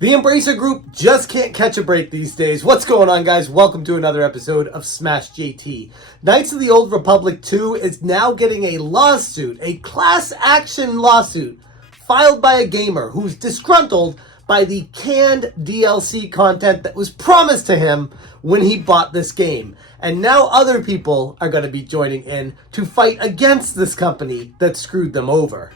The Embracer Group just can't catch a break these days. What's going on, guys? Welcome to another episode of Smash JT. Knights of the Old Republic 2 is now getting a lawsuit, a class action lawsuit, filed by a gamer who's disgruntled by the canned DLC content that was promised to him when he bought this game. And now other people are going to be joining in to fight against this company that screwed them over.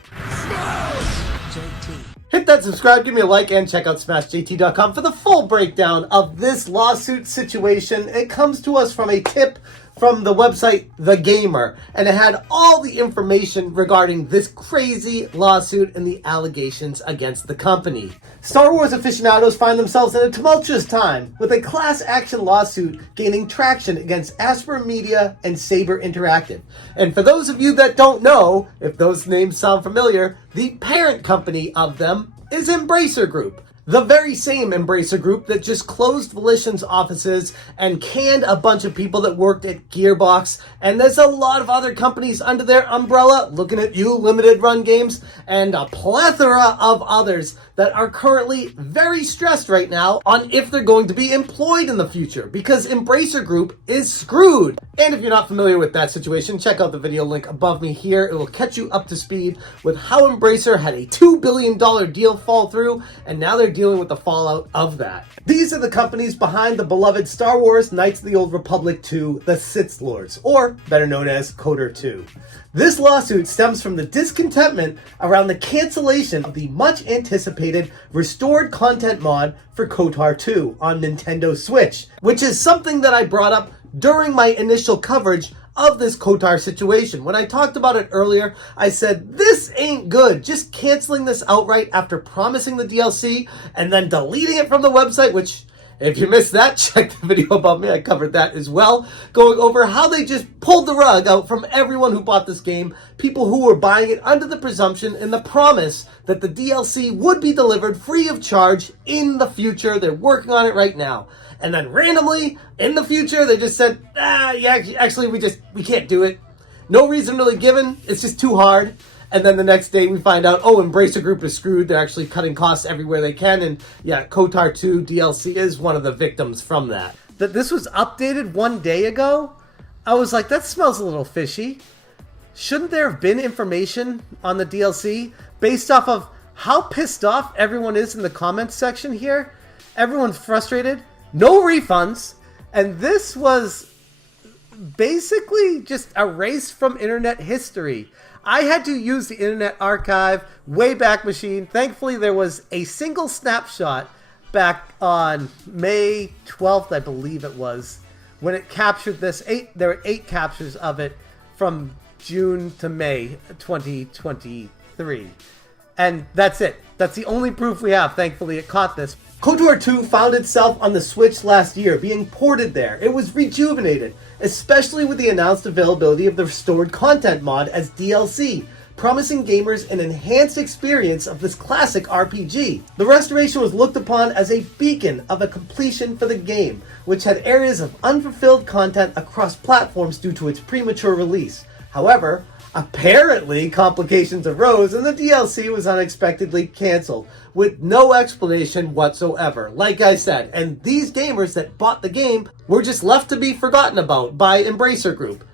Hit that subscribe, give me a like, and check out SmashJT.com for the full breakdown of this lawsuit situation. It comes to us from a tip from the website The Gamer, and it had all the information regarding this crazy lawsuit and the allegations against the company. Star Wars aficionados find themselves in a tumultuous time, with a class action lawsuit gaining traction against Aspyr Media and Saber Interactive. And for those of you that don't know, if those names sound familiar, the parent company of them is Embracer Group. The very same Embracer Group that just closed Volition's offices and canned a bunch of people that worked at Gearbox. And there's a lot of other companies under their umbrella, looking at you, Limited Run Games, and a plethora of others that are currently very stressed right now on if they're going to be employed in the future, because Embracer Group is screwed. And if you're not familiar with that situation, check out the video link above me here. It will catch you up to speed with how Embracer had a $2 billion deal fall through, and now they're dealing with the fallout of that. These are the companies behind the beloved Star Wars Knights of the Old Republic 2, the Sith Lords, or better known as KOTOR2. This lawsuit stems from the discontentment around the cancellation of the much anticipated restored content mod for KOTOR2 on Nintendo Switch, which is something that I brought up during my initial coverage of this KOTOR situation. When I talked about it earlier, I said, this ain't good. Just canceling this outright after promising the DLC and then deleting it from the website, which, if you missed that, check the video above me. I covered that as well, going over how they just pulled the rug out from everyone who bought this game, people who were buying it under the presumption and the promise that the DLC would be delivered free of charge in the future. They're working on it right now. And then randomly, in the future, they just said, yeah, actually, we can't do it. No reason really given. It's just too hard. And then the next day we find out, oh, Embracer Group is screwed. They're actually cutting costs everywhere they can. And yeah, KOTOR2 DLC is one of the victims from that. That this was updated one day ago? I was like, that smells a little fishy. Shouldn't there have been information on the DLC based off of how pissed off everyone is in the comments section here? Everyone's frustrated. No refunds. And this was basically just erased from internet history. I had to use the Internet Archive Wayback Machine. Thankfully, there was a single snapshot back on May 12th, I believe it was, when it captured this. There were 8 captures of it from June to May 2023. And that's it. That's the only proof we have. Thankfully, it caught this. KOTOR2 found itself on the Switch last year, being ported there. It was rejuvenated, especially with the announced availability of the restored content mod as DLC, promising gamers an enhanced experience of this classic RPG. The restoration was looked upon as a beacon of a completion for the game, which had areas of unfulfilled content across platforms due to its premature release. However, apparently, complications arose and the DLC was unexpectedly canceled with no explanation whatsoever, like I said. And these gamers that bought the game were just left to be forgotten about by Embracer Group.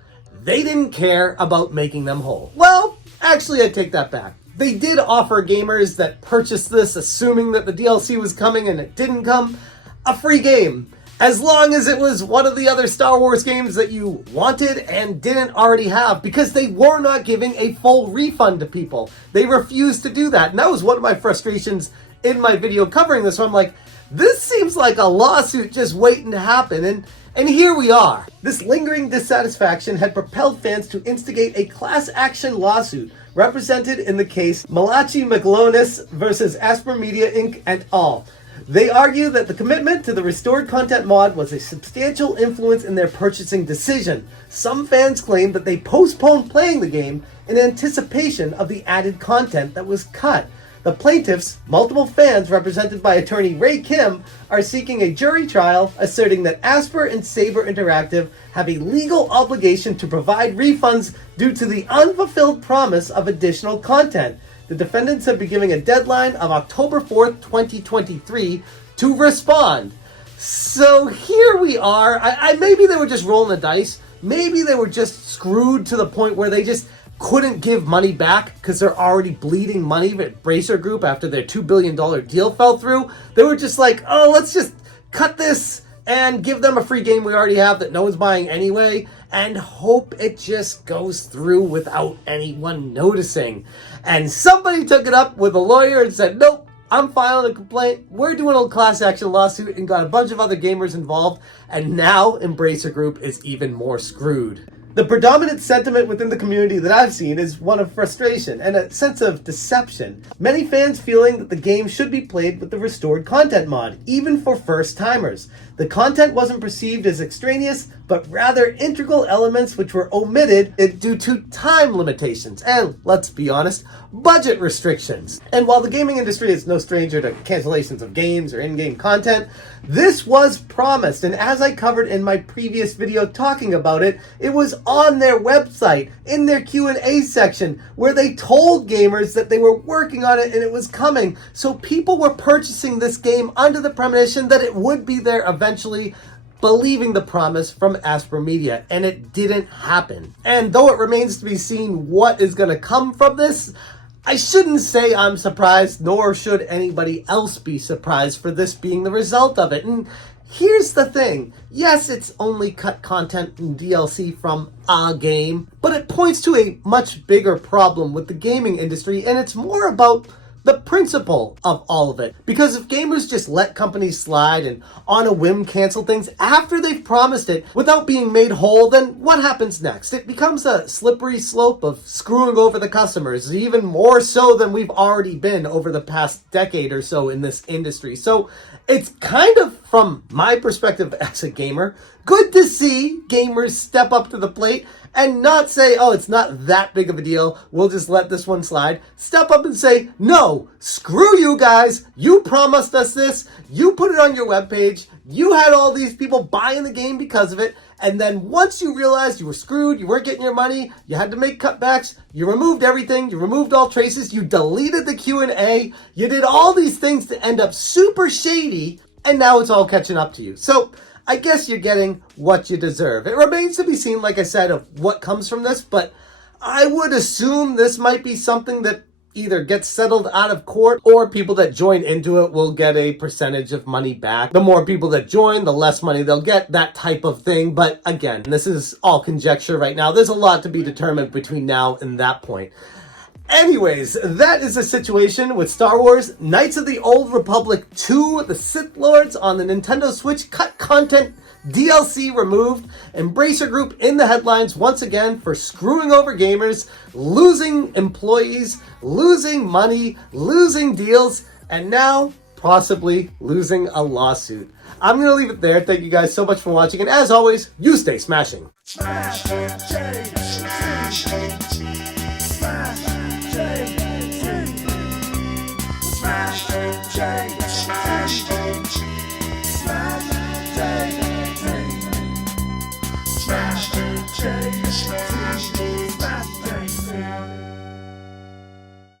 They didn't care about making them whole. Well, actually, I take that back. They did offer gamers that purchased this, assuming that the DLC was coming and it didn't come, a free game. As long as it was one of the other Star Wars games that you wanted and didn't already have, because they were not giving a full refund to people. They refused to do that. And that was one of my frustrations in my video covering this. So I'm like, this seems like a lawsuit just waiting to happen. And here we are. This lingering dissatisfaction had propelled fans to instigate a class action lawsuit represented in the case Malachi Mickelonis versus Aspyr Media Inc. et al. They argue that the commitment to the restored content mod was a substantial influence in their purchasing decision. Some fans claim that they postponed playing the game in anticipation of the added content that was cut. The plaintiffs, multiple fans represented by attorney Ray Kim, are seeking a jury trial, asserting that Aspyr and Saber Interactive have a legal obligation to provide refunds due to the unfulfilled promise of additional content. The defendants have been given a deadline of October 4th, 2023 to respond. So here we are. Maybe they were just rolling the dice. Maybe they were just screwed to the point where they just couldn't give money back because they're already bleeding money at Bracer Group after their $2 billion deal fell through. They were just like, oh, let's just cut this and give them a free game we already have that no one's buying anyway, and hope it just goes through without anyone noticing. And somebody took it up with a lawyer and said, nope, I'm filing a complaint. We're doing a class action lawsuit, and got a bunch of other gamers involved. And now Embracer Group is even more screwed. The predominant sentiment within the community that I've seen is one of frustration and a sense of deception. Many fans feeling that the game should be played with the restored content mod, even for first timers. The content wasn't perceived as extraneous, but rather integral elements which were omitted due to time limitations and, let's be honest, budget restrictions. And while the gaming industry is no stranger to cancellations of games or in-game content, this was promised, and as I covered in my previous video talking about it, it was on their website, in their Q&A section, where they told gamers that they were working on it and it was coming. So people were purchasing this game under the premonition that it would be there eventually, believing the promise from Aspyr Media, and it didn't happen. And though it remains to be seen what is going to come from this, I shouldn't say I'm surprised, nor should anybody else be surprised for this being the result of it. And here's the thing. Yes, it's only cut content and DLC from a game, but it points to a much bigger problem with the gaming industry, and it's more about the principle of all of it. Because if gamers just let companies slide and on a whim cancel things after they've promised it without being made whole, then what happens next? It becomes a slippery slope of screwing over the customers, even more so than we've already been over the past decade or so in this industry. So it's kind of, from my perspective as a gamer, good to see gamers step up to the plate and not say, oh, it's not that big of a deal, we'll just let this one slide. Step up and say, no, screw you guys, you promised us this, you put it on your webpage, you had all these people buying the game because of it, and then once you realized you were screwed, you weren't getting your money, you had to make cutbacks, you removed everything, you removed all traces, you deleted the Q&A, you did all these things to end up super shady, and now it's all catching up to you. So I guess you're getting what you deserve. It remains to be seen, like I said, of what comes from this, but I would assume this might be something that either gets settled out of court, or people that join into it will get a percentage of money back. The more people that join, the less money they'll get, that type of thing. But again, this is all conjecture right now. There's a lot to be determined between now and that point. Anyways, that is the situation with Star Wars Knights of the Old Republic 2, the Sith Lords on the Nintendo Switch, cut content, DLC removed, Embracer Group in the headlines once again for screwing over gamers, losing employees, losing money, losing deals, and now possibly losing a lawsuit. I'm going to leave it there. Thank you guys so much for watching, and as always, you stay smashing. Smash,